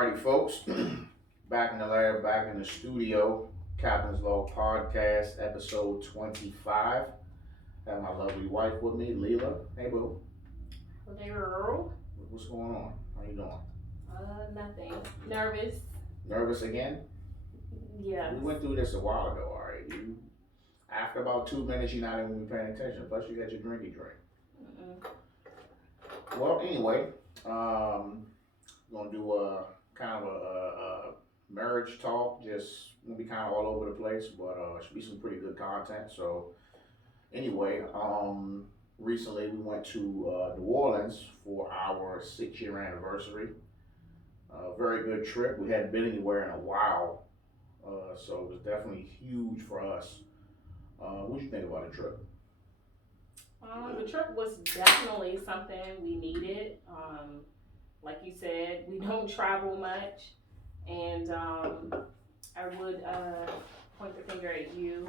Alrighty, folks. Back in the lab, back in the studio. Captain's Log Podcast, episode 25. Have my lovely wife with me, Lelia. Hey, boo. Hello. What's going on? How you doing? Nothing. Nervous. Nervous again? Yes. We went through this a while ago, alright? After about 2 minutes, you're not even gonna be paying attention. Plus, you got your drinky drink. Well, anyway, gonna do a kind of a marriage talk. Just gonna be kind of all over the place, but should be some pretty good content. So anyway, recently we went to New Orleans for our 6 year anniversary. Very good trip. We hadn't been anywhere in a while, so it was definitely huge for us. What did you think about the trip? The trip was definitely something we needed. Like you said, we don't travel much, and I would point the finger at you,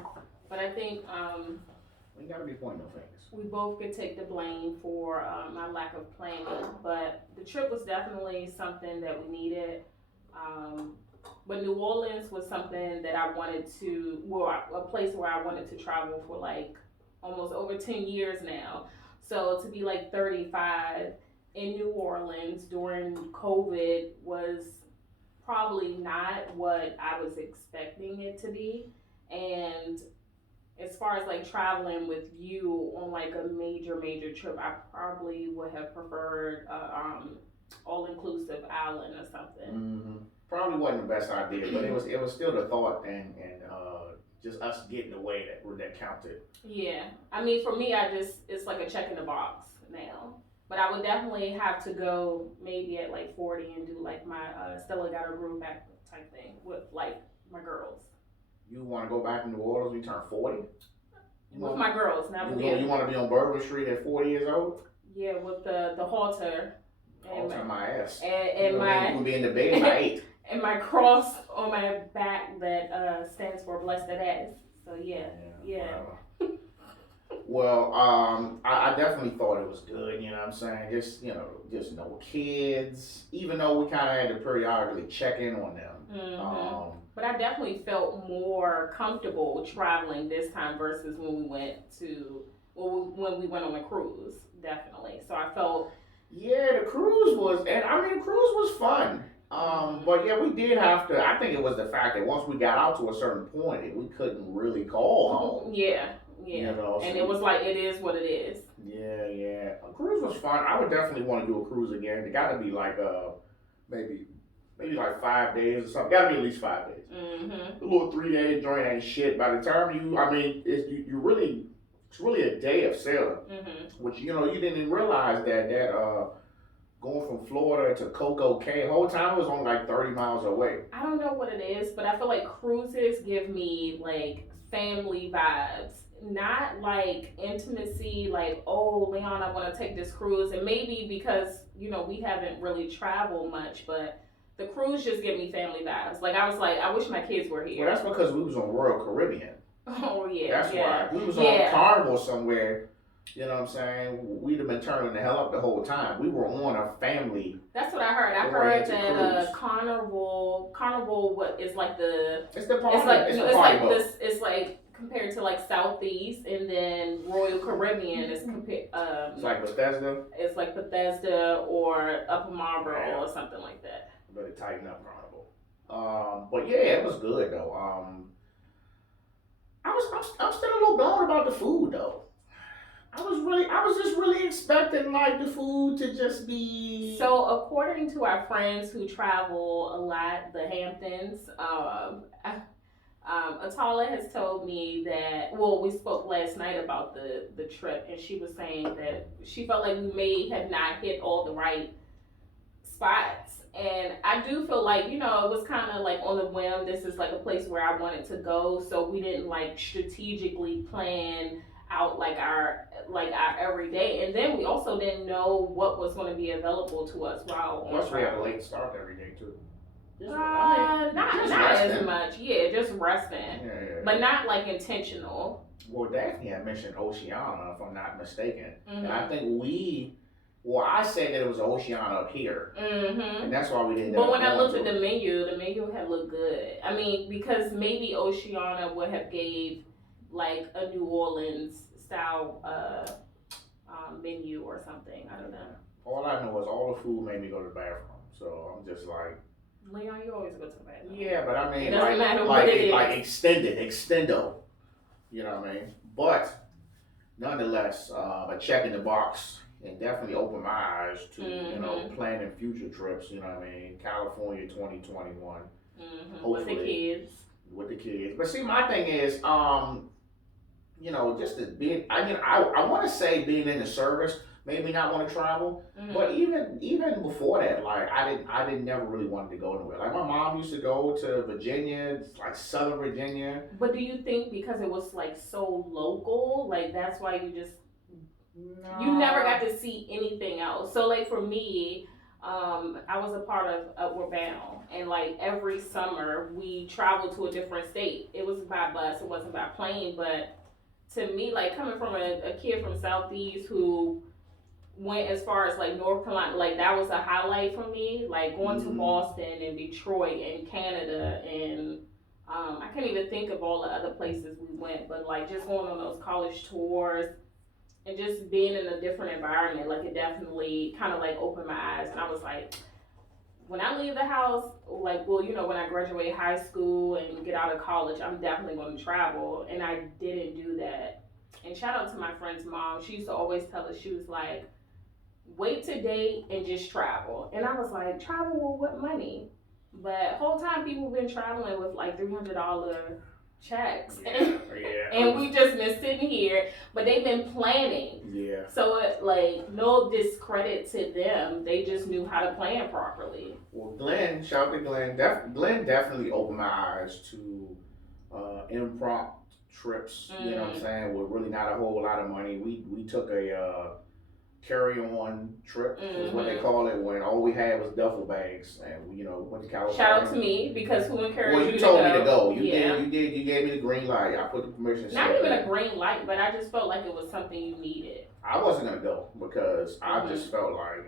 but I think You gotta be pointing no fingers. we both could take the blame for my lack of planning. But the trip was definitely something that we needed. But New Orleans was something that I wanted to, well, a place where I wanted to travel for like almost over 10 years now. So to be like 35 in New Orleans during COVID was probably not what I was expecting it to be. And as far as like traveling with you on like a major trip, I probably would have preferred all inclusive island or something. Mm-hmm. Probably wasn't the best idea, but it was still the thought and just us getting away that counted. Yeah, I mean for me, it's like a check in the box now. But I would definitely have to go maybe at like 40 and do like my Stella got her groove back type thing with like my girls. You want to go back to New Orleans when you turn 40? With my girls, not with you want to be on Marbury Street at 40 years old? Yeah, with the halter. Halter my ass. And my. You will be in the bed by 8. And my cross on my back that stands for blessed ass. So yeah. Well, I definitely thought it was good. You know what I'm saying? Just no kids. Even though we kind of had to periodically check in on them. Mm-hmm. But I definitely felt more comfortable traveling this time versus when we went on a cruise. Definitely. So I felt. Yeah, the cruise was fun. But yeah, we did have to. I think it was the fact that once we got out to a certain point, we couldn't really call home. Yeah. You know, and it was like it is what it is. Yeah. A cruise was fun. I would definitely want to do a cruise again. It got to be like maybe like 5 days or something. Got to be at least 5 days. Mm-hmm. A little 3 day joint ain't shit. By the time it's really a day of sailing, which you didn't even realize that going from Florida to Coco Cay, whole time it was only like 30 miles away. I don't know what it is, but I feel like cruises give me like family vibes. Not like intimacy, like, oh, Leon, I want to take this cruise. And maybe because, we haven't really traveled much, but the cruise just give me family vibes. Like, I was like, I wish my kids were here. Well, that's because we was on Royal Caribbean. Oh, yeah. That's why. We was on Carnival somewhere. You know what I'm saying? We'd have been turning the hell up the whole time. We were on a family. That's what I heard. I heard that Carnival. What is like the? It's the party. It's like compared to like Southeast, and then Royal Caribbean is compared. It's like Bethesda. It's like Bethesda or Upper Marbury or something like that. Better tighten up Carnival. But yeah, it was good though. I'm still a little blown about the food though. I was just really expecting like the food to just be. So according to our friends who travel a lot, the Hamptons, Atala has told me that, we spoke last night about the trip, and she was saying that she felt like we may have not hit all the right spots. And I do feel like, it was kind of like on the whim. This is like a place where I wanted to go, so we didn't like strategically plan out like our everyday, and then we also didn't know what was going to be available to us while on. Plus, we had a late start every day too. Not as much. Yeah, just resting. Yeah. But not like intentional. Well, Daphne had mentioned Oceana, if I'm not mistaken, and I think we Well, I said that it was Oceana up here, Mm-hmm. and that's why we didn't end But up when I going looked at to it. the menu had looked good. I mean, because maybe Oceana would have gave like a New Orleans style menu or something. I don't know. All I know is all the food made me go to the bathroom. So I'm just like, Leon, you always go to the bathroom. yeah, but I It mean, doesn't matter what it is. like extendo. You know what I mean? But nonetheless, a check in the box and definitely opened my eyes to planning future trips. You know what I mean? California 2021. With the Hopefully kids. with the kids. But see, my thing is, just as being, I want to say being in the service made me not want to travel. But even before that, like I didn't never really wanted to go anywhere. Like my mom used to go to Virginia, like Southern Virginia. But do you think because it was like so local, like that's why you just you never got to see anything else? So like for me, I was a part of Upward Bound, and like every summer we traveled to a different state. It was by bus, it wasn't by plane, but to me, like coming from a kid from Southeast who went as far as like North Carolina, like that was a highlight for me. Like going to Boston and Detroit and Canada and I can't even think of all the other places we went, but like just going on those college tours and just being in a different environment, like it definitely kind of like opened my eyes. And I was like, when I leave the house, like, well, when I graduate high school and get out of college, I'm definitely going to travel. And I didn't do that. And shout out to my friend's mom. She used to always tell us, she was like, wait to date and just travel. And I was like, travel with what money? But whole time people been traveling with like $300 checks. And we just been sitting here, but they've been planning. Yeah. So it, like, no discredit to them. They just knew how to plan properly. Well, Glenn, shout out to Glenn. Glenn definitely opened my eyes to impromptu trips. You know what I'm saying? With really not a whole lot of money. We took a carry-on trip is what they call it, when all we had was duffel bags, and we went to California. Shout out to me, because who encouraged Well, you you told me to go. You gave me the green light. I put the permission. Not even a green light, but I just felt like it was something you needed. I wasn't gonna go because I just felt like,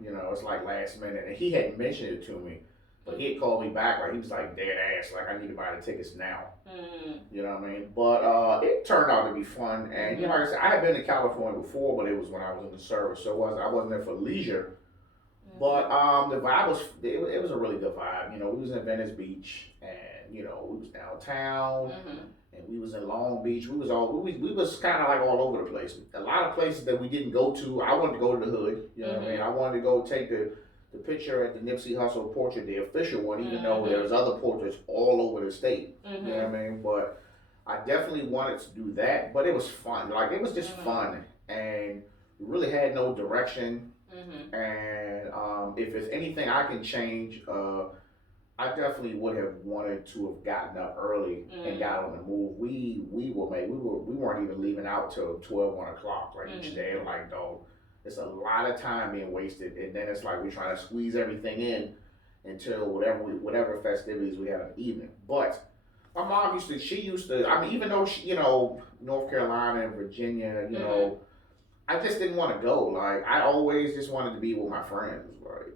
it's like last minute, and he had mentioned it to me, but he had called me back, like he was like dead ass, like I need to buy the tickets now. You know what I mean? But it turned out to be fun, and like I said, I had been to California before, but it was when I was in the service, so I wasn't there for leisure. But the vibe was it was a really good vibe. We was in Venice Beach, and we was downtown, and we was in Long Beach. We was kind of like all over the place. A lot of places that we didn't go to. I wanted to go to the hood. You know what I mean? I wanted to go take the picture at the Nipsey Hussle portrait, the official one, even though there's other portraits all over the state. You know what I mean? But I definitely wanted to do that. But it was fun. Like it was just fun, and we really had no direction. And if there's anything I can change, I definitely would have wanted to have gotten up early and got on the move. We weren't even leaving out till 12, 1 o'clock like each day. Like, dog, it's a lot of time being wasted, and then it's like we're trying to squeeze everything in until whatever festivities we have in the evening. But my mom she used to. I mean, even though she, North Carolina and Virginia, I just didn't want to go. Like I always just wanted to be with my friends. Like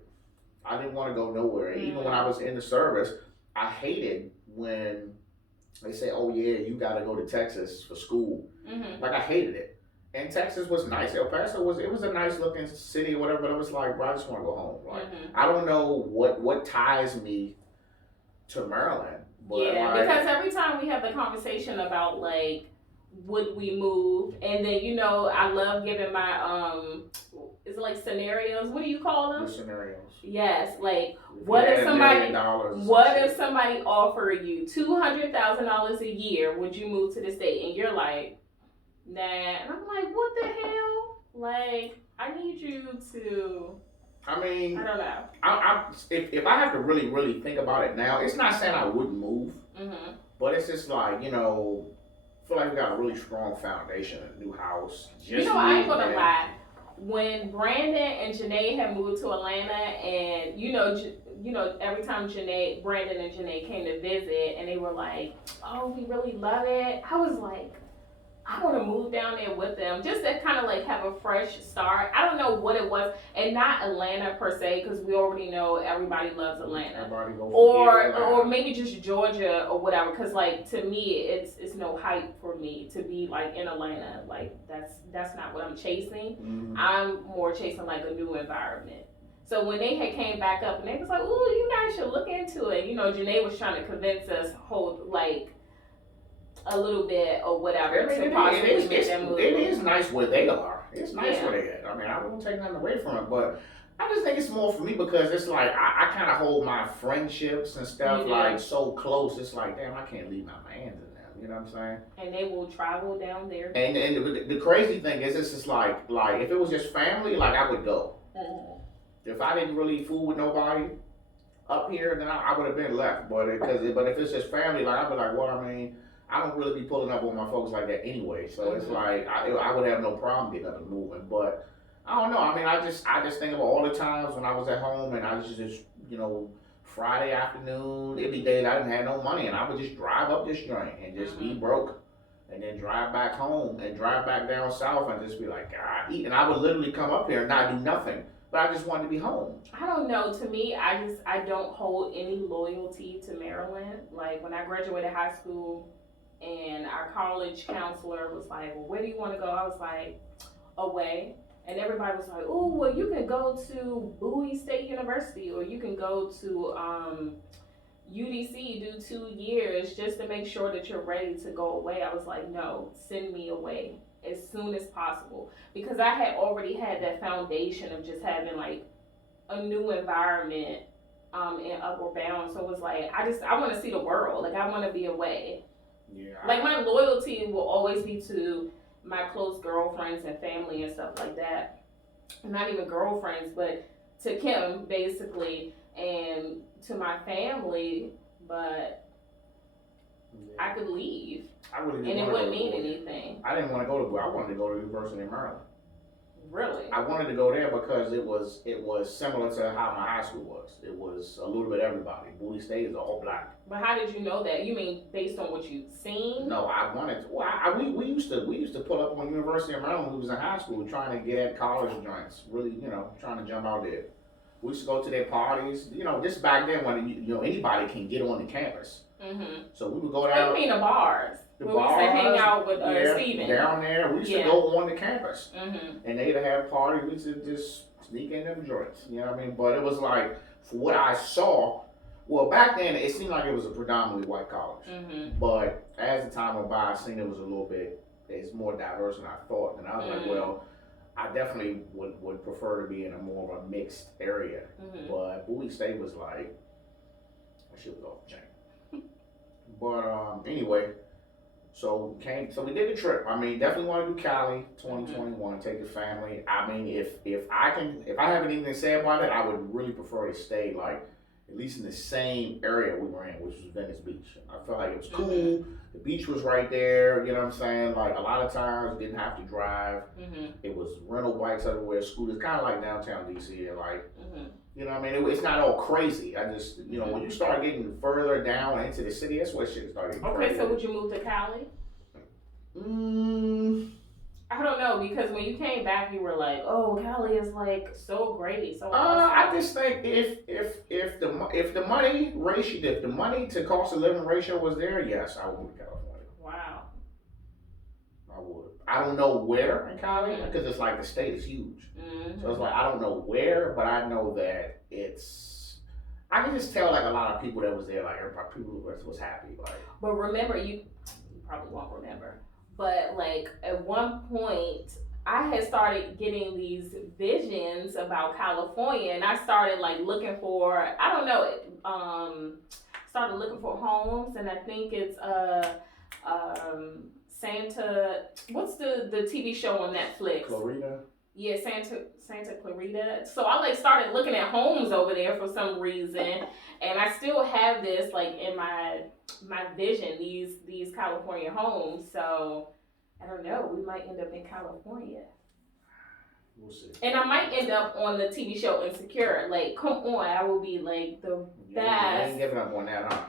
I didn't want to go nowhere. And even when I was in the service, I hated when they say, "Oh yeah, you got to go to Texas for school." Like I hated it. And Texas was nice. El Paso was a nice looking city or whatever. But it was like, bro, I just want to go home. Like I don't know what ties me to Maryland. But because every time we have the conversation about like, would we move? And then I love giving my is it like scenarios? What do you call them? The scenarios. Yes, like what if somebody offered you $200,000 a year? Would you move to the state? And you're like, nah. And I'm like, what the hell? Like I need you to. I mean, I don't know. If I have to really, really think about it now, it's not saying I wouldn't move, but it's just like, I feel like we got a really strong foundation, a new house. I ain't gonna lie. When Brandon and Janae had moved to Atlanta, and every time Brandon and Janae came to visit, and they were like, "Oh, we really love it," I was like, I want to move down there with them just to kind of like have a fresh start. I don't know what it was, and not Atlanta per se, because we already know everybody loves Atlanta, Everybody go or maybe just Georgia or whatever. Because like to me, it's no hype for me to be like in Atlanta. Like that's not what I'm chasing. Mm-hmm. I'm more chasing like a new environment. So when they had came back up and they was like, "Ooh, you guys should look into it," you know, Janae was trying to convince us, hold like a little bit or whatever to possibly make that move. It is nice where they are. It's nice Yeah. where they at. I mean, I won't take nothing away from it, but I just think it's more for me because it's like I kind of hold my friendships and stuff like so close. It's like, damn, I can't leave my mans in them. You know what I'm saying? And they will travel down there. And the crazy thing is, it's just like if it was just family, like I would go. Mm-hmm. If I didn't really fool with nobody up here, then I would have been left. But if it's just family, like I'd be like, well, I mean, I don't really be pulling up on my folks like that anyway. So it's like I would have no problem getting up and moving. But I don't know. I mean, I just think about all the times when I was at home and I was just Friday afternoon, it'd be days I didn't have no money and I would just drive up this joint and just be broke. And then drive back home and drive back down south and just be like, God, eat. And I would literally come up here and not do nothing. But I just wanted to be home. I don't know. To me, I don't hold any loyalty to Maryland. Like when I graduated high school and our college counselor was like, well, where do you want to go? I was like, away. And everybody was like, oh, well, you can go to Bowie State University or you can go to UDC, do 2 years just to make sure that you're ready to go away. I was like, no, send me away as soon as possible, because I had already had that foundation of just having like a new environment in Upward Bound. So it was like I want to see the world. Like I want to be away. Yeah. Like my loyalty will always be to my close girlfriends and family and stuff like that. Not even girlfriends, but to Kim basically, and to my family. But I could leave. I really and it wouldn't mean anything. I didn't want to go to. I wanted to go to the University of Maryland. Really? I wanted to go there because it was similar to how my high school was. It was a little bit everybody. Bowie State is all black. But how did you know that? You mean based on what you've seen? No, I wanted to. Well, we used to pull up on University of Maryland when we was in high school, trying to get at college joints. Really, trying to jump out there. We used to go to their parties. This back then when anybody can get on the campus. Mm-hmm. So we would go down. What do you mean the bars? The where bars, we used to hang out with Steven. Down there, we used to go on the campus. Mm-hmm. And they'd have parties, we used to just sneak in them joints. You know what I mean? But it was like, for what I saw, well, back then, it seemed like it was a predominantly white college. Mm-hmm. But as the time went by, I seen it was a little bit, it's more diverse than I thought. And I was like, well, I definitely would prefer to be in a more of a mixed area. Mm-hmm. But Bowie State was like, that shit was off the chain. But anyway, so we did the trip. I mean, definitely want to do Cali 2021, take the family. I mean, if I have anything to say about it, I would really prefer to stay like at least in the same area we were in, which was Venice Beach. I felt like it was cool. Mm-hmm. The beach was right there, you know what I'm saying? Like a lot of times didn't have to drive. Mm-hmm. It was rental bikes everywhere, scooters, kind of like downtown DC, and like, you know what I mean? It's not all crazy. I just, when you start getting further down into the city, that's where shit started getting crazy. Okay, so would you move to Cali? I don't know, because when you came back, you were like, "Oh, Cali is like so great." So I just think if the money ratio, if the money to cost of living ratio was there, yes, I would move to California. Wow. I would. I don't know where in Cali because it's like the state is huge. So it's like I don't know where, but I know that it's. I can just tell like a lot of people that was there, like everybody, people was happy, like. But remember, you probably won't remember. But like at one point, I had started getting these visions about California, and I started like looking for, I don't know, started looking for homes, and I think it's Santa. What's the TV show on Netflix? Clarita. Yeah, Santa Clarita. So I like started looking at homes over there for some reason, and I still have this like in my vision, these California homes. So I don't know, we might end up in California. We'll see. And I might end up on the TV show Insecure. Like, come on, I will be like best. You ain't giving up on that, huh?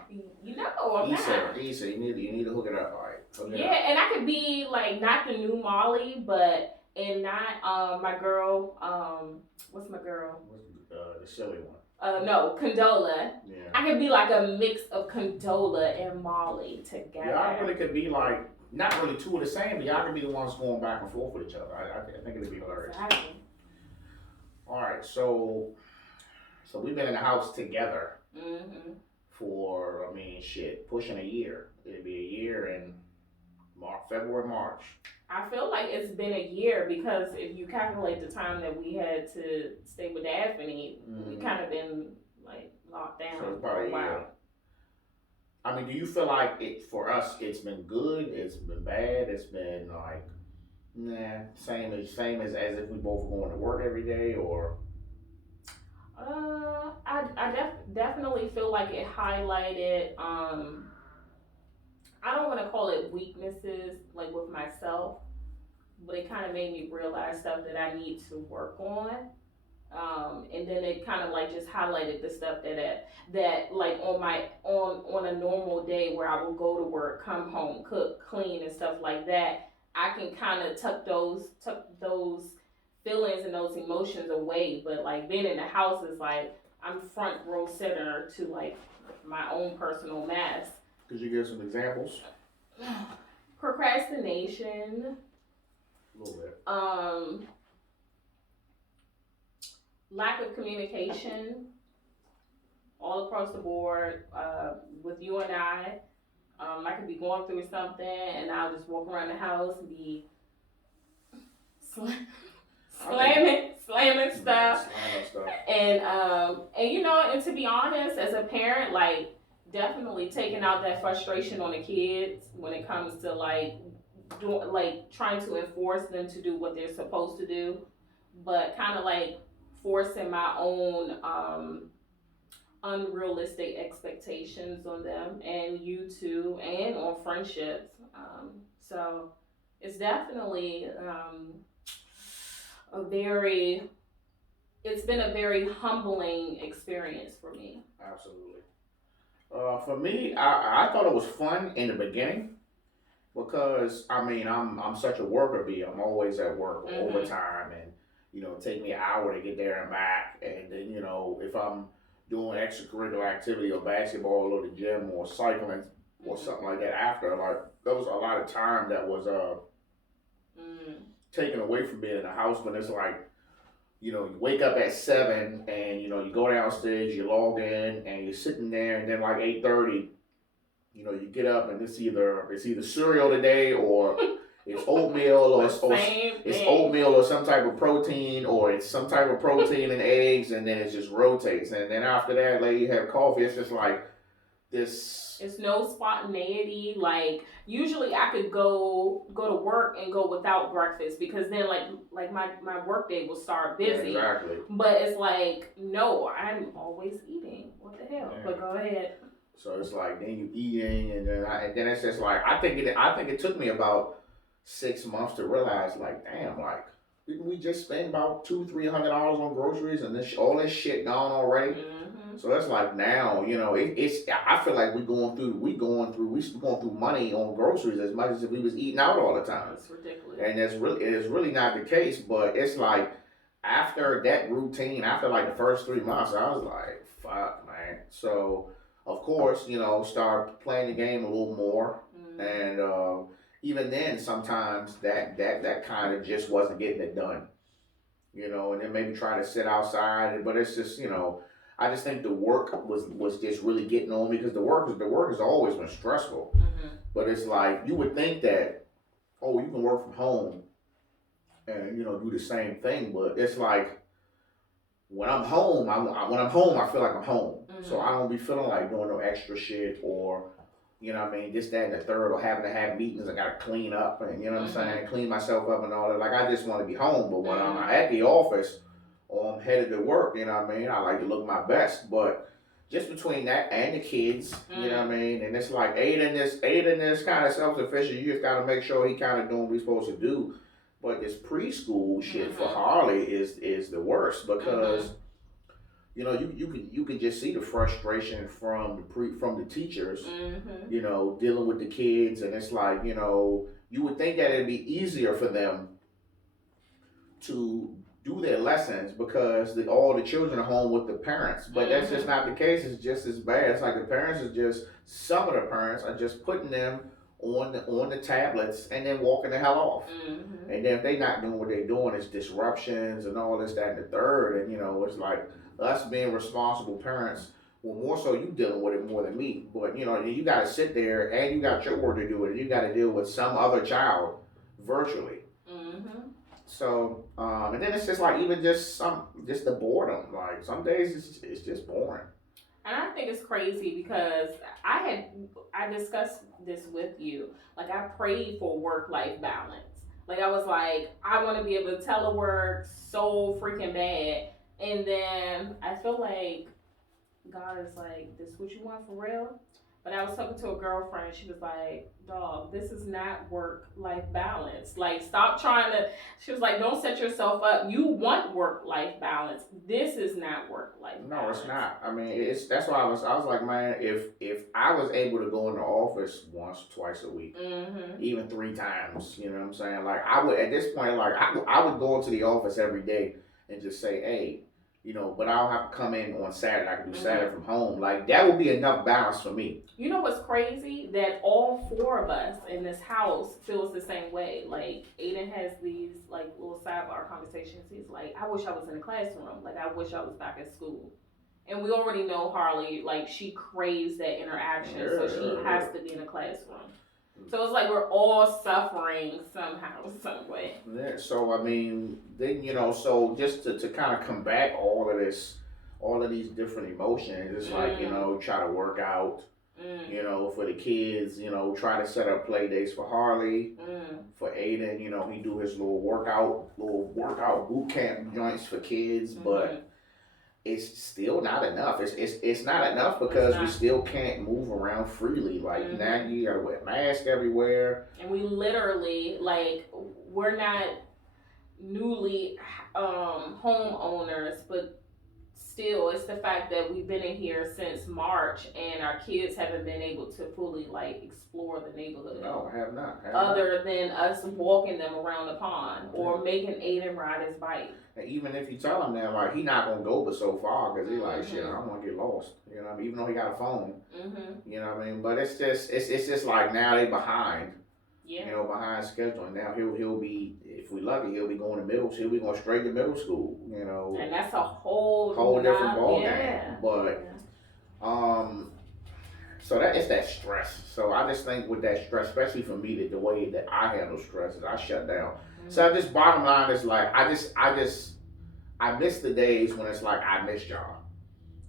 I'm not. Issa, you need to hook it up, all right. So Yeah, and I could be like not the new Molly, but and not my girl what's my girl? What's the silly one? No, Condola. Yeah. I could be like a mix of Condola and Molly together. Y'all really could be like not really two of the same, but y'all could be the ones going back and forth with each other. I think it'd be hilarious. Exactly. All right, so we've been in the house together for shit, pushing a year. It'd be a year in February, March. I feel like it's been a year because if you calculate the time that we had to stay with Daphne, we kind of been like locked down So it's for about a while. I mean, do you feel like it for us? It's been good. It's been bad. It's been like, nah, same as if we both were going to work every day, or. I definitely feel like it highlighted. I don't want to call it weaknesses like with myself, but it kind of made me realize stuff that I need to work on. And then it kind of like just highlighted the stuff that like on a normal day where I will go to work, come home, cook, clean, and stuff like that. I can kind of tuck those feelings and those emotions away. But like being in the house is like I'm front row center to like my own personal mess. Could you give some examples? Procrastination. A little bit. Lack of communication all across the board with you and I. I could be going through something and I'll just walk around the house and be slamming stuff. And and to be honest, as a parent, like definitely taking out that frustration on the kids when it comes to like trying to enforce them to do what they're supposed to do, but kind of like forcing my own unrealistic expectations on them and you too, and on friendships. So it's definitely it's been a very humbling experience for me. Absolutely. For me, I thought it was fun in the beginning because I'm such a worker bee. I'm always at work overtime, and take me an hour to get there and back. And then if I'm doing extracurricular activity or basketball or the gym or cycling or something like that after, like there was a lot of time that was taken away from being in the house. When it's like you wake up at 7 and you go downstairs, you log in, and you're sitting there, and then like 8:30, you get up and it's either cereal today, or it's oatmeal, or it's oatmeal or some type of protein, or it's some type of protein and eggs, and then it just rotates. And then after that, like you have coffee. It's just like this. It's no spontaneity. Like usually I could go to work and go without breakfast because then like my work day will start busy. Yeah, exactly. But it's like no, I'm always eating. What the hell? Yeah. But go ahead. So it's like then you eating, and then it's just like I think it took me about 6 months to realize, like, damn, like didn't we just spend about $200-300 on groceries, and all this shit gone already? So that's like now, it's. I feel like we going through money on groceries as much as if we was eating out all the time. It's ridiculous. And it is really not the case. But it's like after that routine, after like the first 3 months, I was like, fuck, man. So of course, start playing the game a little more, and even then, sometimes that kind of just wasn't getting it done, and then maybe try to sit outside, but it's just, I just think the work was just really getting on me because the work has always been stressful, but it's like you would think that, oh, you can work from home and do the same thing, but it's like when I'm home, I feel like I'm home, so I don't be feeling like doing no extra shit or. This, that, and the third, or having to have meetings, I gotta clean up, and what I'm saying, clean myself up and all that. Like, I just want to be home, but when I'm at the office or I'm headed to work, I like to look my best. But just between that and the kids, and it's like Aiden is kind of self-sufficient. You just gotta make sure he kind of doing what he's supposed to do. But this preschool shit for Harley is the worst because you can just see the frustration from from the teachers, Mhm. dealing with the kids, and it's like, you would think that it'd be easier for them to do their lessons because all the children are home with the parents. But that's just Mhm. not the case. It's just as bad. It's like the parents are just some of the parents are just putting them on the tablets and then walking the hell off. Mhm. And then if they're not doing what they're doing, it's disruptions and all this, that, and the third. And it's like us being responsible parents. Well, more so you dealing with it more than me. But you got to sit there and you got your work to do, and you got to deal with some other child virtually. Mhm. So, and then it's just like even just the boredom. Like some days it's just boring. And I think it's crazy because I discussed this with you. Like I prayed for work life balance. Like I was like, I want to be able to telework so freaking bad. And then I feel like God is like, this what you want for real? But I was talking to a girlfriend. She was like, dog, this is not work life balance. Like, stop trying to. She was like, don't set yourself up. You want work life balance. This is not work life No, it's balance. not. I mean, it's that's why I was like, man, if I was able to go in the office once, twice a week, Mm-hmm. even three times, you know what I'm saying? Like I would at this point, like I would go into the office every day and just say, hey, but I don't have to come in on Saturday. I can do Saturday Mm-hmm. from home. Like that would be enough balance for me. You know what's crazy? That all four of us in this house feels the same way. Like Aiden has these like little sidebar conversations. He's like, I wish I was in a classroom. Like I wish I was back at school. And we already know Harley, like she craves that interaction, so she has to be in a classroom. So it's like we're all suffering somehow, some way. Yeah, so I mean, then so just to kind of combat all of this, all of these different emotions, it's like Mm, try to work out, mm, for the kids, try to set up play dates for Harley, mm, for Aiden, he do his little workout boot camp joints for kids, mm-hmm. but it's still not enough. It's not enough It's because we not. still can't move around freely. Like now Mm-hmm. you gotta wear a mask everywhere. And we literally like we're not newly homeowners, but still it's the fact that we've been in here since March and our kids haven't been able to fully like explore the neighborhood No, I have not. Have not. other than us walking them around the pond Yeah. or making Aiden ride his bike. And even if you tell him that, like, he not gonna go but so far because he like, shit, I Mm-hmm. don't want to get lost. You know what I mean? Even though he got a phone, Mm-hmm. you know what I mean? But it's just like now they behind, Yeah. behind schedule. And now he'll be, if we lucky, he'll be going to middle school. He'll be going straight to middle school. And that's a whole Different ball game. yeah. But Yeah. so that it's that stress. So I just think with that stress, especially for me, that the way that I handle stress is I shut down. So Mm-hmm. just bottom line is like I miss the days when it's like I miss y'all.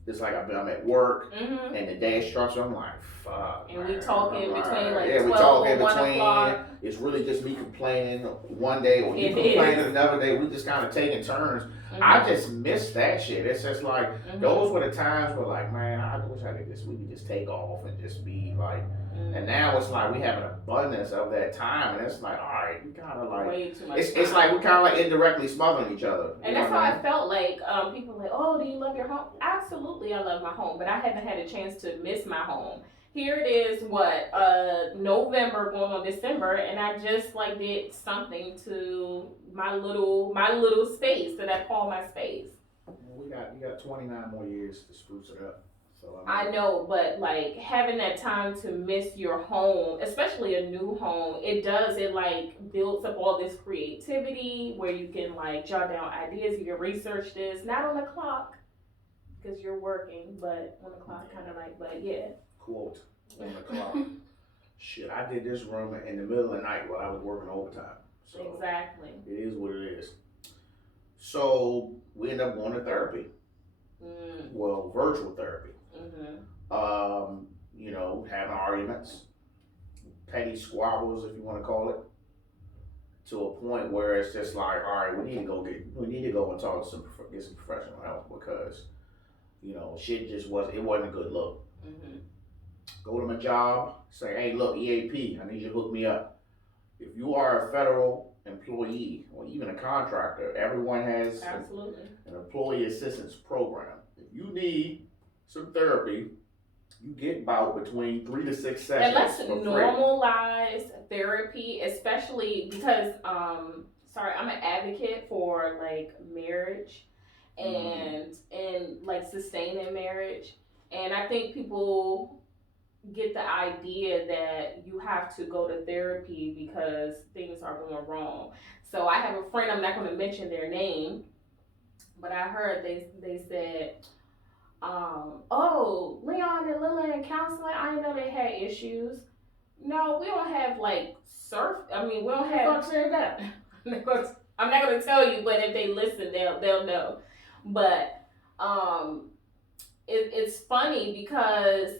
It's like I'm at work Mm-hmm. and the day structure. I'm like, fuck, And we man. talking I'm between like, like yeah, we 12 talk or in 1 between. o'clock. It's really just me complaining one day or you It complaining is. another day. We just kind of taking turns. I Mm-hmm. just miss that shit. It's just like those Mm-hmm. were the times where like, man, I wish we could just take off and just be like. And Mm-hmm. now it's like we have an abundance of that time, and it's like, all right, we kind of like Way too much it's like time. we kind of like indirectly smothering each other. You And know that's what how I I mean? felt like people were like, oh, do you love your home? Absolutely, I love my home, but I haven't had a chance to miss my home. Here it is, what November going on December, and I just like did something to my little space that I call my space. Well, we got 29 more years to spruce it up. So I I mean, know, but like having that time to miss your home, especially a new home, it like builds up all this creativity where you can like jot down ideas, you can research this, not on the clock because you're working, but on the clock kind of like, but yeah. quote on the clock. Shit, I did this room in the middle of the night while I was working overtime. So Exactly. it is what it is. So we end up going to therapy. Mm, Well, virtual therapy. mm-hmm. Having arguments, petty squabbles, if you want to call it, to a point where it's just like, all right, we need to go and talk to get some professional help because shit just it wasn't a good look. Mm-hmm. Go to my job, say, hey, look, EAP, I need you to hook me up. If you are a federal employee or even a contractor, everyone has Absolutely. an employee assistance program. If you need some therapy, you get about between 3 to 6 And sessions let's for free. normalize therapy, especially because sorry, I'm an advocate for like marriage and like sustaining marriage. And I think people get the idea that you have to go to therapy because things are going wrong. So I have a friend, I'm not going to mention their name, but I heard they said, oh, Leon and Lila in counseling, I didn't know they had issues. No, we don't have like we don't have. Fuck said that. I'm not gonna tell you, but if they listen, they'll know. But it's funny because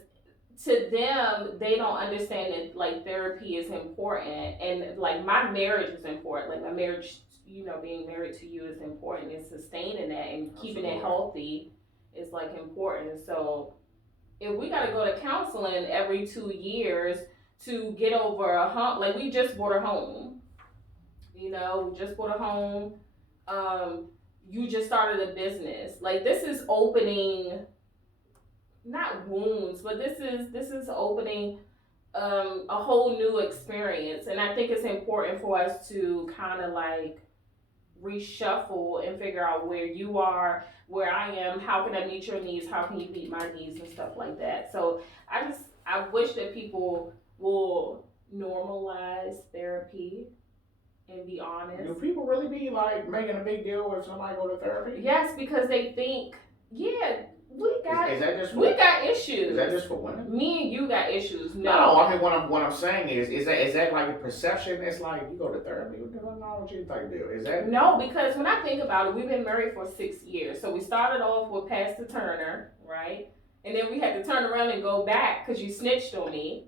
to them they don't understand that like therapy is important, and like my marriage is important. Like my marriage, being married to you is important, and sustaining that and keeping it healthy is like important. So if we got to go to counseling every 2 years to get over a hump, like we just bought a home, we just bought a home. You just started a business. Like this is opening not wounds, but this is opening a whole new experience, and I think it's important for us to kind of like reshuffle and figure out where you are, where I am, how can I meet your needs, how can you meet my needs and stuff like that. So I wish that people will normalize therapy and be honest. Do people really be like making a big deal if somebody go to therapy? Yes, because they think, yeah, we got issues. Is that just for women? Me and you got issues. No, I mean what I'm saying is that like a perception? It's like you go to therapy, what you type deal? Is that no? Because when I think about it, we've been married for 6 years. So we started off with Pastor Turner, right? And then we had to turn around and go back because you snitched on me.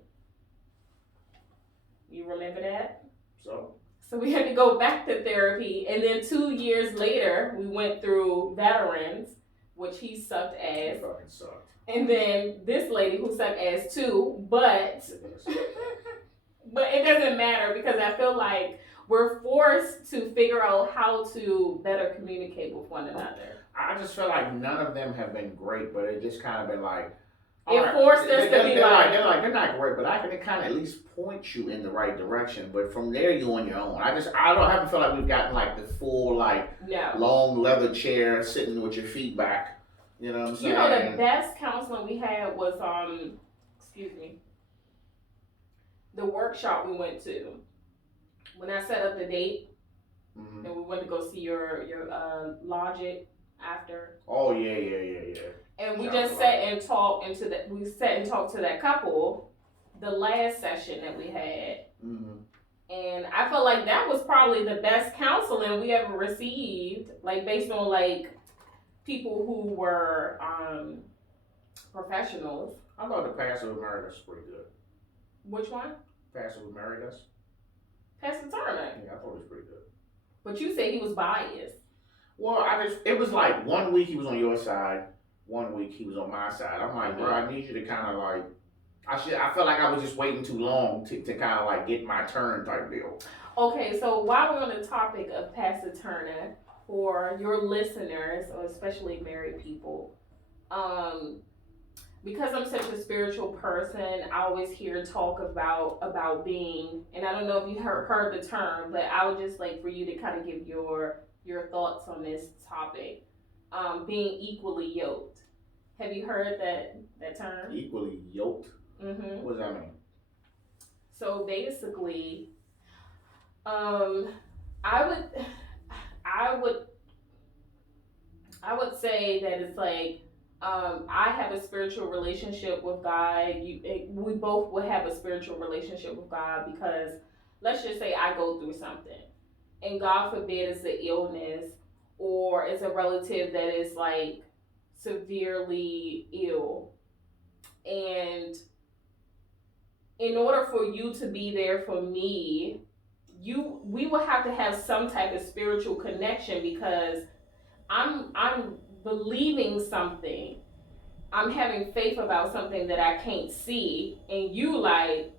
You remember that? So we had to go back to therapy, and then 2 years later, we went through veterans, which he sucked ass. He fucking sucked. And then this lady who sucked ass too, but it doesn't matter because I feel like we're forced to figure out how to better communicate with one another. I just feel like none of them have been great, but it just kind of been like, it forced us to be they're not great, but I can kind of at least point you in the right direction. But from there, you on your own. I don't have to feel like we've gotten like the full long leather chair sitting with your feet back. You know what I'm saying? The best counseling we had was the workshop we went to. When I set up the date, and we went to go see your Logic after. Oh yeah. And we just sat and talked to that couple the last session that we had. And I felt like that was probably the best counseling we ever received, like based on like people who were professionals. I thought the pastor who married us was pretty good. Which one? Pastor who married us. Pastor Turner. Yeah, I thought it was pretty good. But you said he was biased. Well, it was like 1 week he was on your side, 1 week he was on my side. I'm like, bro, I need you to kind of like, I felt like I was just waiting too long to kind of like get my turn type deal. Okay, so while we're on the topic of Pastor Turner, for your listeners, or especially married people, because I'm such a spiritual person, I always hear talk about being, and I don't know if you heard the term, but I would just like for you to kind of give your thoughts on this topic, being equally yoked. Have you heard that term? Equally yoked? Mm-hmm. What does that mean? So basically, I would say that it's like, I have a spiritual relationship with God. We both will have a spiritual relationship with God because let's just say I go through something, and God forbid it's an illness or it's a relative that is like severely ill, and in order for you to be there for me, we will have to have some type of spiritual connection because I'm believing something. I'm having faith about something that I can't see, and you like,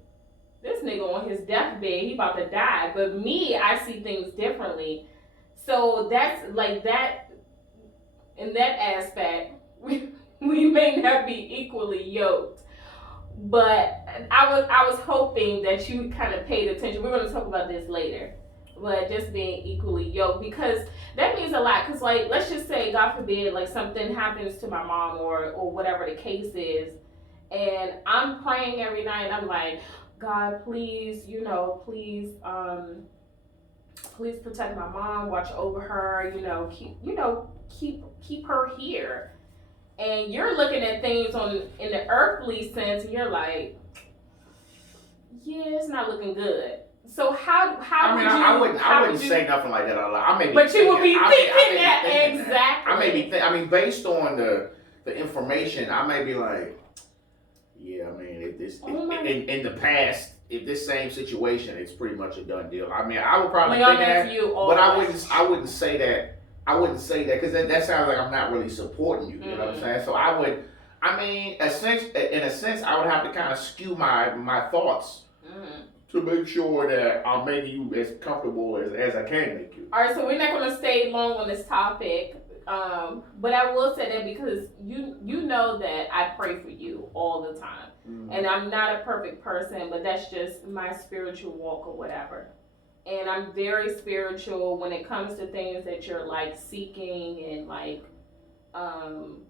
this nigga on his deathbed, he about to die. But me, I see things differently. So that's like that in that aspect, we may not be equally yoked. But I was hoping that you kind of paid attention. We're gonna talk about this later. But just being equally yoked, because that means a lot. Cause like let's just say, God forbid, like something happens to my mom or whatever the case is, and I'm praying every night. I'm like, God, please, please protect my mom, watch over her, keep her here. And you're looking at things on in the earthly sense, and you're like, yeah, it's not looking good. So how I mean, would you? I wouldn't say nothing like that out loud. I may be But you would be I thinking may that be thinking exactly. that. I may be. I mean, based on the information, I may be like, yeah. I mean, if this in the past, if this same situation, it's pretty much a done deal. I mean, I would probably think that, but I wouldn't say that. I wouldn't say that because that sounds like I'm not really supporting you. You know what I'm saying? So I would. I mean, in a sense, I would have to kind of skew my thoughts to make sure that I'm making you as comfortable as I can make you. All right, so we're not going to stay long on this topic, but I will say that because you know that I pray for you all the time, and I'm not a perfect person, but that's just my spiritual walk or whatever. And I'm very spiritual when it comes to things that you're like seeking and like um,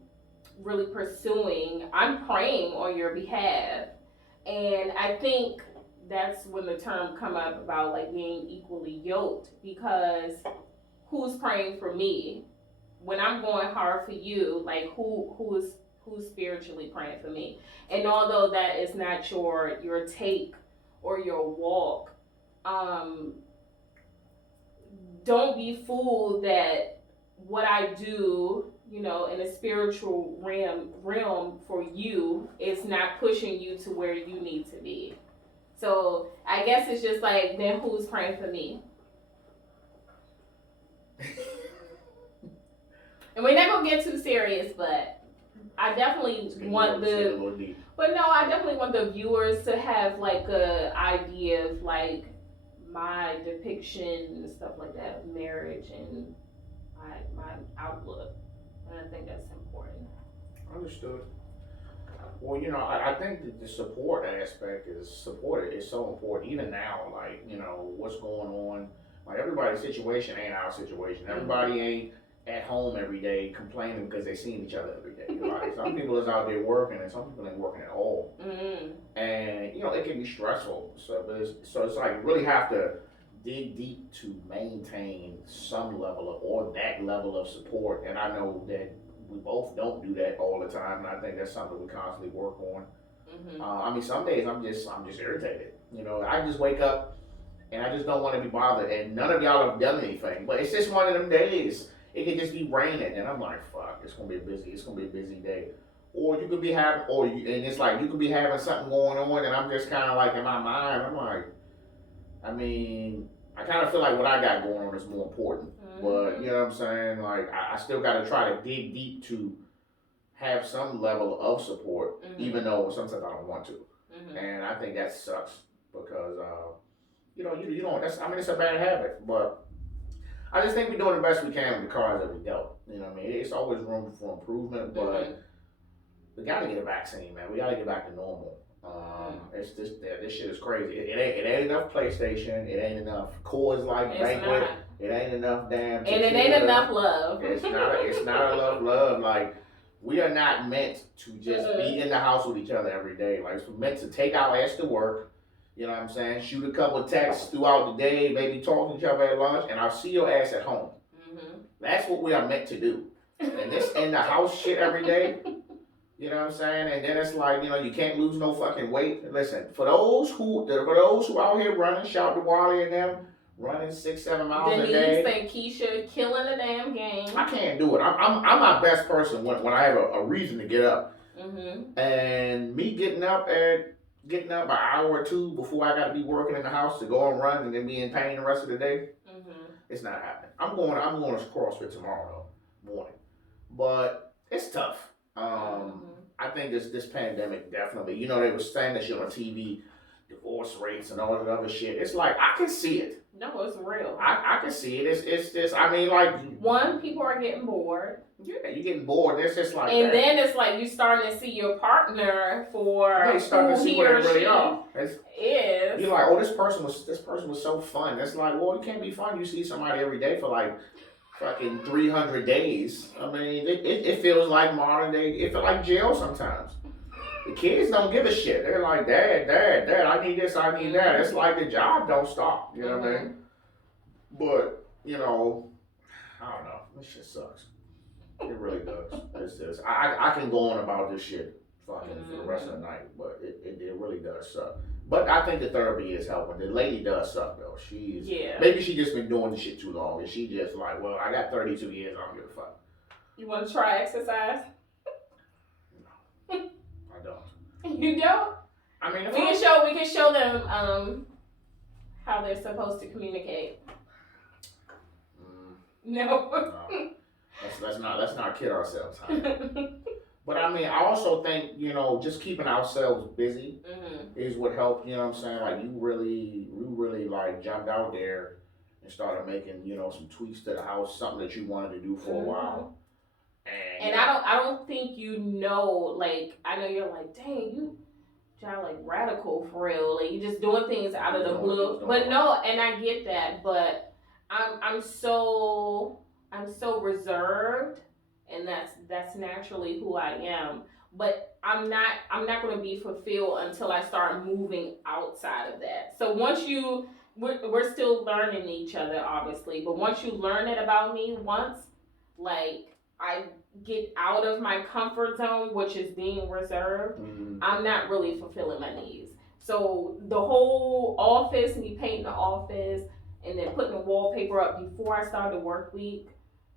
really pursuing. I'm praying on your behalf, and I think that's when the term come up about like being equally yoked, because who's praying for me when I'm going hard for you? Like who's spiritually praying for me? And although that is not your take or your walk, um, don't be fooled that what I do, in a spiritual realm for you is not pushing you to where you need to be. So I guess it's just like, then who's praying for me? And we're not gonna get too serious, but I definitely want I definitely want the viewers to have like a idea of like my depiction and stuff like that of marriage and my outlook, and I think that's important. Understood. Well, I think that the support aspect is so important. Even now, like, what's going on. Like, everybody's situation ain't our situation. Everybody ain't at home every day complaining because they seeing each other every day. Like, some people is out there working and some people ain't working at all. And, it can be stressful. So it's like you really have to dig deep to maintain some level or that level of support. And I know that we both don't do that all the time, and I think that's something we constantly work on. I mean, some days I'm just irritated. I just wake up and I just don't want to be bothered, and none of y'all have done anything. But it's just one of them days. It could just be raining, and I'm like, fuck, it's gonna be a busy day. Or you could be having, and it's like you could be having something going on, and I'm just kind of like in my mind, I'm like, I mean, I kind of feel like what I got going on is more important. But you know what I'm saying? Like, I still got to try to dig deep to have some level of support, even though sometimes I don't want to. And I think that sucks because, you don't, I mean, it's a bad habit. But I just think we're doing the best we can with the cards that we dealt. You know what I mean? It's always room for improvement, but we got to get a vaccine, man. We got to get back to normal. It's just this shit is crazy. It ain't enough PlayStation. It ain't enough Coors Light Banquet. It ain't enough damn. And it ain't enough love. It's not enough love. Like, we are not meant to just be in the house with each other every day. Like, we're meant to take our ass to work. You know what I'm saying? Shoot a couple of texts throughout the day. Maybe talk to each other at lunch, and I'll see your ass at home. That's what we are meant to do. And this in the house shit every day. You know what I'm saying? And then it's like, you can't lose no fucking weight. Listen, for those who out here running, shout to Wally and them, running 6-7 miles a day. Denise and Keisha killing the damn game. I can't do it. I'm my best person when I have a reason to get up. And me getting up an hour or two before I got to be working in the house to go and run and then be in pain the rest of the day. It's not happening. I'm going to CrossFit tomorrow morning, but it's tough. I think this pandemic definitely, they were saying that shit on TV. divorce rates and all that other shit. It's like I can see it. No, it's real. I can see it. It's just I mean like one, people are getting bored. Yeah, you're getting bored. It's just like and that. then it's like you starting to see your partner for you starting to see who what he they or really she are. is. You're like, oh, this person was so fun. It's like, well, you can't be fun. You see somebody every day for like fucking 300 days. I mean, it feels like modern day. It feels like jail sometimes. The kids don't give a shit. They're like, Dad, I need this, I need that. It's like the job don't stop. You know what I mean? But I don't know. This shit sucks. It really does. It's just I can go on about this shit fucking for the rest of the night, but it really does suck. But I think the therapy is helping. The lady does suck though. Maybe she just been doing the shit too long, and she just like, well, I got 32 years. I don't give a fuck. You want to try exercise? No, I don't. You don't? I mean, we can show them how they're supposed to communicate. No. Let's not kid ourselves. But I mean, I also think just keeping ourselves busy is what helped. You know what I'm saying? Like you really like jumped out there and started making some tweaks to the house, something that you wanted to do for a while. And I don't think like I know you're like, dang, y'all like radical for real. Like you just doing things out of the blue. But no, and I get that, but I'm so reserved, and that's naturally who I am. But I'm not going to be fulfilled until I start moving outside of that. So once we're still learning each other, obviously, but once you learn it about me like I get out of my comfort zone, which is being reserved, I'm not really fulfilling my needs. So the whole office, me painting the office, and then putting the wallpaper up before I start the work week,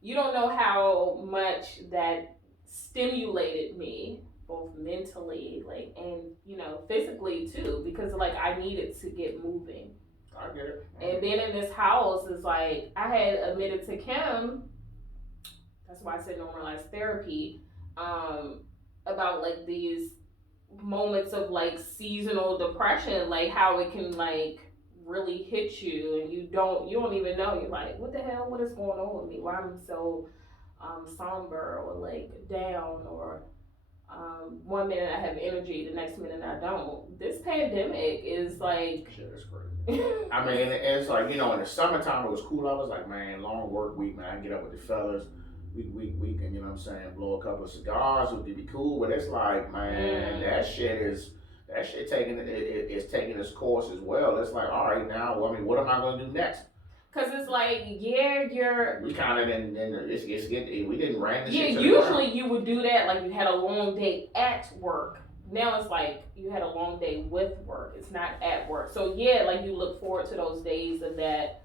you don't know how much that stimulated me, both mentally, like, and physically too, because like I needed to get moving. I get it. And being in this house is like I had admitted to Kim. That's why I said normalized therapy. About like these moments of like seasonal depression, like how it can like really hit you, and you don't even know. You're like, what the hell? What is going on with me? Why I'm so somber or like down, or 1 minute I have energy, the next minute I don't. This pandemic is like shit is crazy. I mean, it's like in the summertime it was cool. I was like, man, long work week, man. I can get up with the fellas. We can, what I'm saying, blow a couple of cigars. It would be cool. But it's like, man, that shit taking its course as well. It's like, all right, now, I mean, what am I going to do next? Cause it's like, we kind of we didn't ran the shit. Usually you would do that like you had a long day at work. Now it's like you had a long day with work. It's not at work. So yeah, like you look forward to those days of that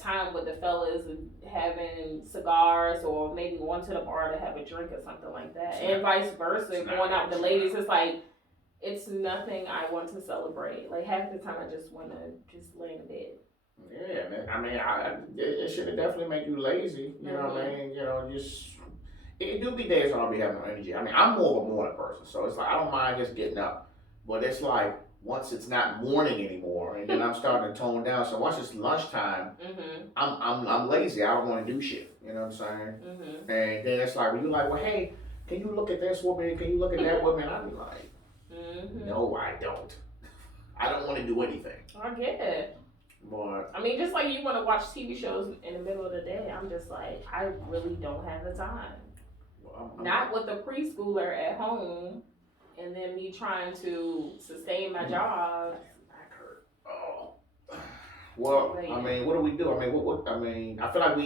time with the fellas and having cigars, or maybe going to the bar to have a drink or something like that, and vice versa. Going out with the ladies, it's like it's nothing I want to celebrate. Like half the time I just want to just lay in bed. Yeah, man. I mean, it should definitely make you lazy. You know what I mean? Just it do be days when I'll be having no energy. I mean, I'm more of a morning person, so it's like I don't mind just getting up, but it's like once it's not morning anymore, and then I'm starting to tone down. So once it's lunchtime, I'm lazy. I don't want to do shit. You know what I'm saying? And then it's like when you're like, well, hey, can you look at this woman? Can you look at that woman? I'd be like, no, I don't. I don't want to do anything. I get it. But I mean, just like you want to watch TV shows in the middle of the day, I'm just like, I really don't have the time. Well, not with a preschooler at home, and then me trying to sustain my job. Back hurt. Oh. Well, I mean, what do we do? I mean, what? I mean, I feel like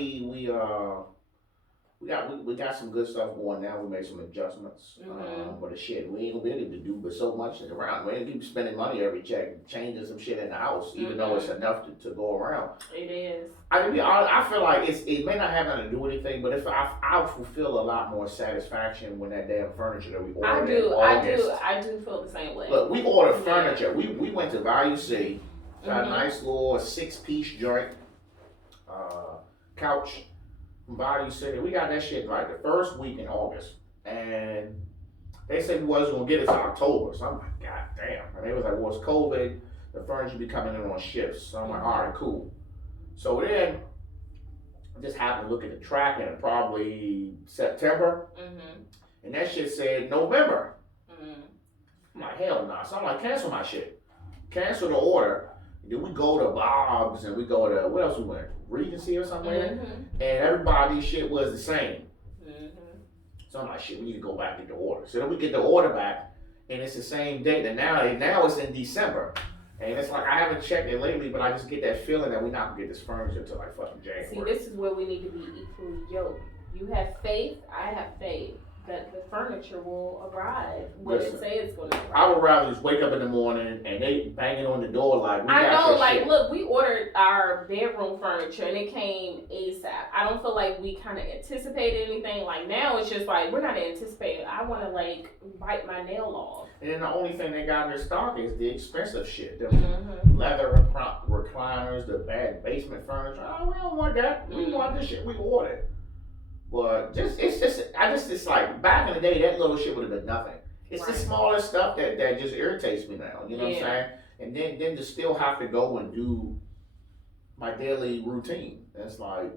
we got some good stuff going now. We made some adjustments, but the shit we ain't gonna be able to do but so much around. We ain't keep spending money every check, changing some shit in the house, even though it's enough to go around. It is. I feel like it may not have nothing to do with anything, but if I'll fulfill a lot more satisfaction when that damn furniture that we ordered in August. I do feel the same way. Look, we ordered furniture. We went to Value City, got a nice little 6-piece joint, couch. Value City, we got that shit like the first week in August, and they said we wasn't gonna get it till October. So I'm like, God damn! And they was like, well, it's COVID, the furniture be coming in on shifts. So I'm like, all right, cool. So then I just happened to look at the tracking in probably September, and that shit said November. I'm like, hell nah. So I'm like, cancel my shit. Cancel the order. Then we go to Bob's and we go to, what else we went? Regency or somewhere. And everybody's shit was the same. So I'm like, shit, we need to go back and get the order. So then we get the order back and it's the same date. And now it's in December. And it's like, I haven't checked it lately, but I just get that feeling that we're not gonna get this furniture until like fucking January. See, this is where we need to be equally yoked. You have faith, I have faith that the furniture will arrive when they say it's going to arrive. I would rather just wake up in the morning and they banging on the door like, we got I know, your like, shit. look, we ordered our bedroom furniture and it came ASAP. I don't feel like we kind of anticipated anything. Like, now it's just like, we're not anticipating. I want to, like, bite my nail off. And then the only thing they got in their stock is the expensive shit. The leather recliners, the bad basement furniture. Oh, we don't want that. We want this shit we ordered. But it's like back in the day, that little shit would have been nothing. It's the smaller stuff that just irritates me now. You know what I'm saying? And then to still have to go and do my daily routine. It's like,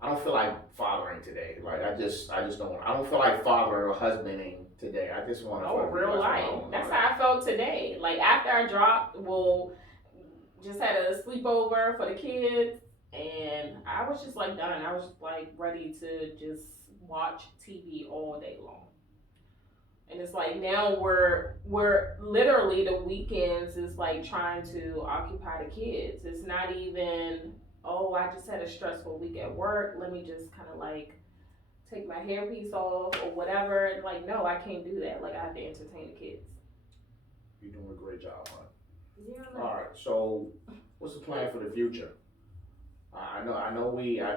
I don't feel like fathering today. Like I just don't. I don't feel like fathering or husbanding today. I just want to. Oh, real life. That's how I felt today. Like after I dropped, just had a sleepover for the kids. And I was just like done. I was like ready to just watch TV all day long. And it's like now we're literally the weekends is like trying to occupy the kids. It's not even, oh, I just had a stressful week at work. Let me just kind of like take my hairpiece off or whatever. Like, no, I can't do that. Like I have to entertain the kids. You're doing a great job, huh? Yeah. All right. So what's the plan for the future? I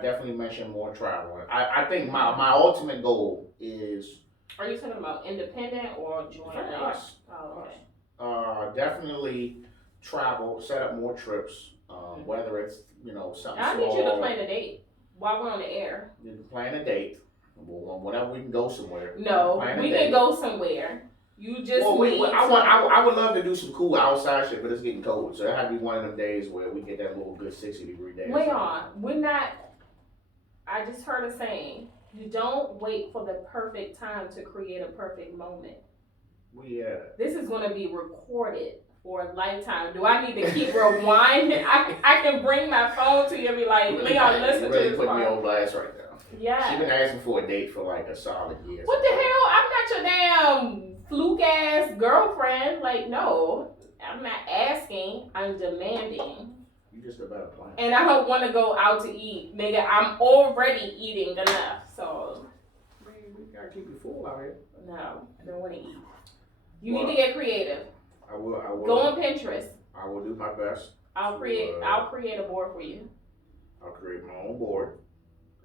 definitely mentioned more traveling. I think my ultimate goal is. Are you talking about independent or joint? Us. Oh, okay. Definitely travel, set up more trips, whether it's, something I small. need you to plan a date while we're on the air. You can plan a date. Whenever we can go somewhere. No, we can go somewhere. You just I would love to do some cool outside shit, but it's getting cold, so it had to be one of them days where we get that little good 60-degree day. Wait on, we're not. I just heard a saying: you don't wait for the perfect time to create a perfect moment. This is going to be recorded for a lifetime. Do I need to keep rewinding? I can bring my phone to you and be like, Leon, listen to this. You really put me on blast right now. Yeah. She's been asking for a date for like a solid year. What the hell? I'm not your damn fluke ass girlfriend. Like, no, I'm not asking. I'm demanding. You just a better plan. And I don't want to go out to eat, nigga. I'm already eating enough, so. Man, we gotta keep you full out here. No, I don't want to eat. You need to get creative. I will. Go on Pinterest. I will do my best. I'll create a board for you. I'll create my own board.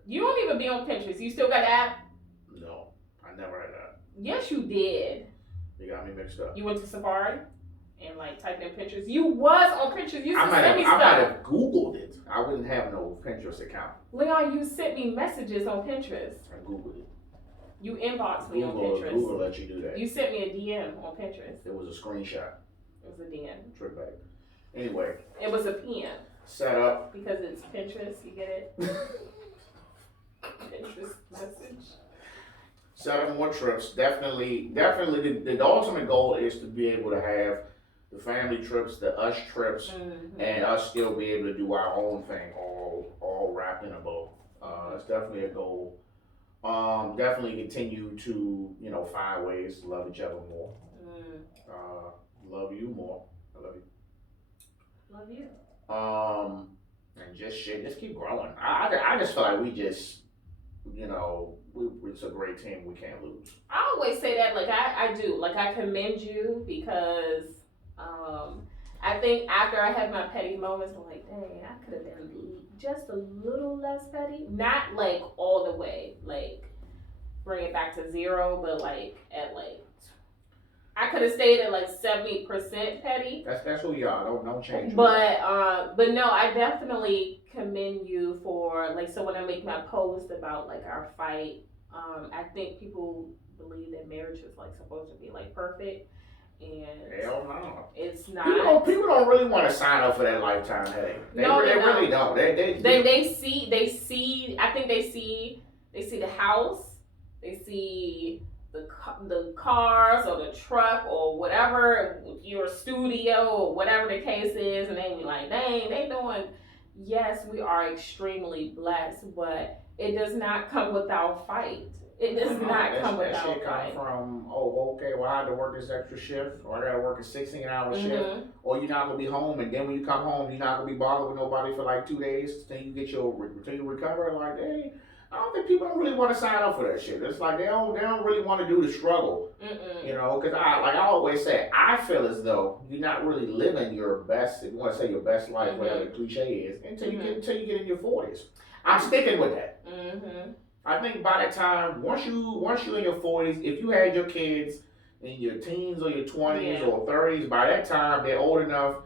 You don't even be on Pinterest. You still got the app? No, I never had that. Yes, you did. You got me mixed up. You went to Safari and like typed in Pinterest. You was on Pinterest. You I might sent me stuff. have Googled it. I wouldn't have no Pinterest account. Leon, you sent me messages on Pinterest. I Googled it. You inboxed me on Pinterest. Google let you do that. You sent me a DM on Pinterest. It was a screenshot. It was a DM. Trick bag. Anyway. It was a PM. Set up. Because it's Pinterest, you get it? Pinterest message. Set up more trips. Definitely the ultimate goal is to be able to have the family trips, the us trips, and us still be able to do our own thing all wrapped in a bow. It's definitely a goal. Definitely continue to, find ways to love each other more. Love you more. I love you. Love you. And just keep growing. I just feel like we just, it's a great team. We can't lose. I always say that, like I do. Like I commend you because I think after I have my petty moments, I'm like, dang, I could have been just a little less petty. Not like all the way, like bring it back to zero, but like at like I could have stayed at like 70% petty. That's who you are. Don't change. But no, I definitely commend you for like, so when I make my post about like our fight, I think people believe that marriage is like supposed to be like perfect, and Hell no. it's not. People don't really want to sign up for that lifetime headache. No, They they really don't. don't. They see. I think they see the house. They see the cars or the truck or whatever your studio or whatever the case is, and they be like, dang, they doing. Yes, we are extremely blessed, but it does not come without fight. It does not come that without shit come fight. from, oh, okay, well, I had to work this extra shift, or I gotta work a 16-hour shift, Mm-hmm. or you're not gonna be home, and then when you come home, you're not gonna be bothered with nobody for like 2 days, till you recover. Like, hey, I don't think people don't really want to sign up for that shit. It's like they don't really want to do the struggle, Mm-mm. you know. Because I always say, I feel as though you're not really living your best, if you want to say your best life, Mm-hmm. whatever the cliche is, Mm-hmm. until you get in your 40s. I'm sticking with that. Mm-hmm. I think by that time, once you in your 40s, if you had your kids in your teens or your 20s Yeah. or 30s, by that time they're old enough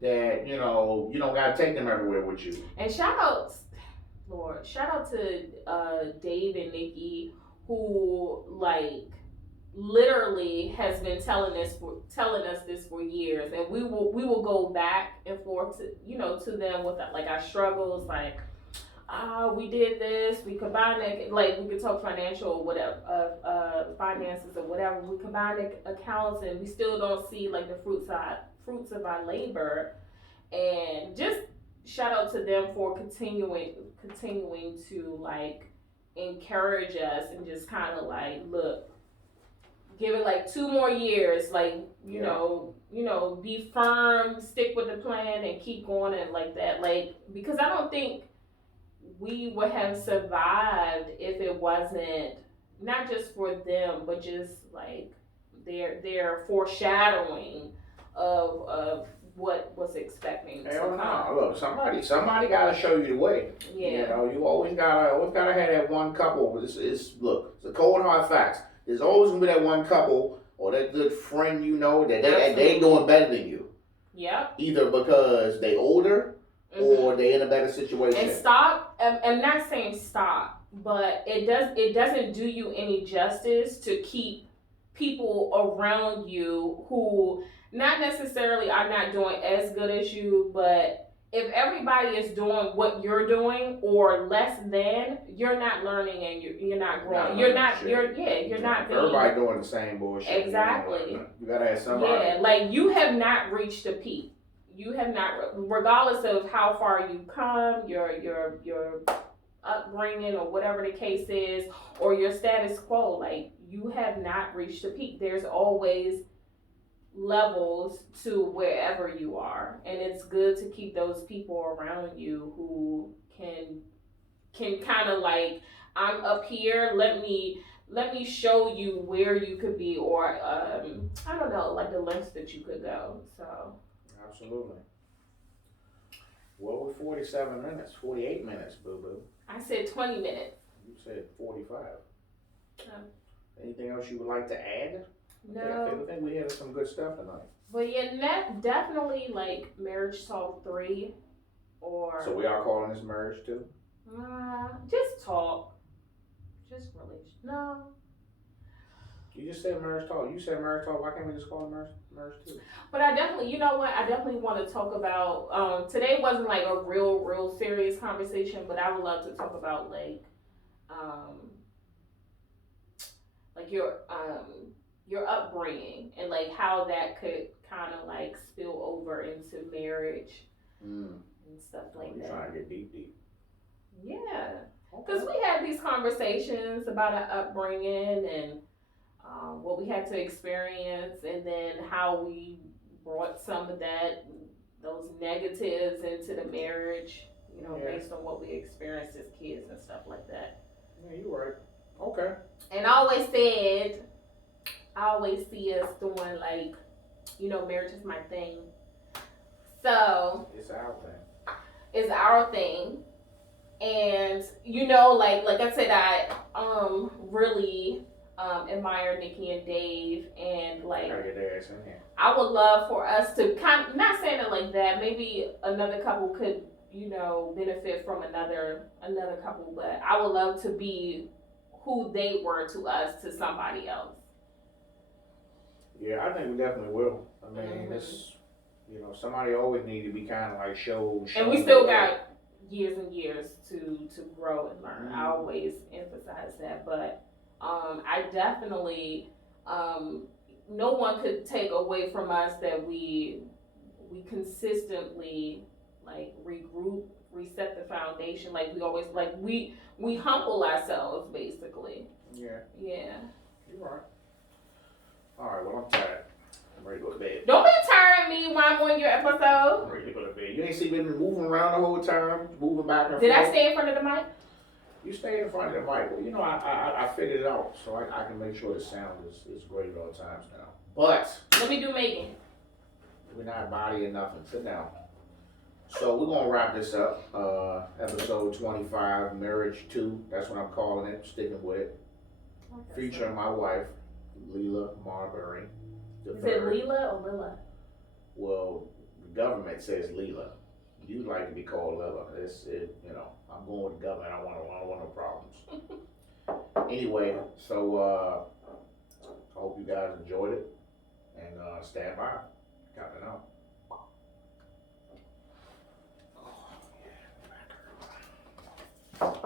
that you don't gotta take them everywhere with you. And shout out to Dave and Nikki, who like literally has been telling us this for years, and we will go back and forth to to them with like our struggles, like we did this, we combined it, like we could talk financial or whatever, finances or whatever. We combined the accounts, and we still don't see like the fruits of our labor. And just shout out to them for continuing to like encourage us and just kind of like, look, give it like 2 more years, like be firm, stick with the plan, and keep going, and like that, like, because I don't think we would have survived if it wasn't not just for them, but just like their foreshadowing of what was expecting to Hell come. no! Look, somebody gotta show you the way. Yeah. You know, you always gotta have that one couple. It's the cold hard facts. There's always gonna be that one couple or that good friend that they doing better than you. Yep. Either because they older or they in a better situation. And stop. I'm not saying stop, but it doesn't do you any justice to keep people around you who not necessarily are not doing as good as you, but if everybody is doing what you're doing or less than, you're not learning, and you're not growing. You're not being. Everybody doing the same bullshit. Exactly. You gotta have somebody. Yeah, like you have not reached a peak. You have not, regardless of how far you come, your upbringing or whatever the case is, or your status quo, like you have not reached a peak. There's always levels to wherever you are, and it's good to keep those people around you who can kind of like, I'm up here, let me show you where you could be, or I don't know, like the lengths that you could go. So absolutely. Well, we're 47 minutes, 48 minutes, boo boo. I said 20 minutes. You said 45. Oh. Anything else you would like to add? No. I think we had some good stuff tonight. But yeah, definitely like Marriage Talk 3, or so we are calling this marriage too? Just talk. Just really no. You just said marriage talk. You said marriage talk. Why can't we just call it marriage too? But I definitely, you know what? I definitely want to talk about. Today wasn't like a real serious conversation, but I would love to talk about like your upbringing, and like how that could kind of like spill over into marriage and stuff like that. Trying to get deep. Yeah, because we had these conversations about our upbringing and what we had to experience, and then how we brought some of those negatives into the marriage, based on what we experienced as kids and stuff like that. Yeah, you're right. Okay. And I always see us doing like, marriage is my thing. So it's our thing. It's our thing. And like I said, I really admire Nikki and Dave, and like gotta get their ass in here. I would love for us to not saying it like that, maybe another couple could benefit from another couple, but I would love to be who they were to us to somebody else. Yeah, I think we definitely will. I mean, Mhm. it's, somebody always need to be kind of like And we showing still the way. got years and years to grow and learn. I Mhm. always emphasize that, but I definitely no one could take away from us that we consistently like regroup, reset the foundation. Like we always like we humble ourselves basically. Yeah, Yeah. you're right. All right, well, I'm tired. I'm ready to go to bed. Don't be tiring me while I'm on your I'm episode. ready to go to bed. You ain't see me moving around the whole time, moving back and Did I forth. stay in front of the mic? You stay in front of the mic. Well, I figured it out, so I can make sure the sound is great at all times now. But Let me do Megan. we're not bodying nothing. Sit down. So we're gonna wrap this up. Episode 25, Marriage 2. That's what I'm calling it. Sticking with it. Featuring my wife, Lelia Marbury. Is it Leela or Lila? Well, the government says Leela. You'd like to be called Lila. I'm going with the government. I don't want no problems. Anyway, so I hope you guys enjoyed it and stand by. Got to know. Oh, yeah, back her.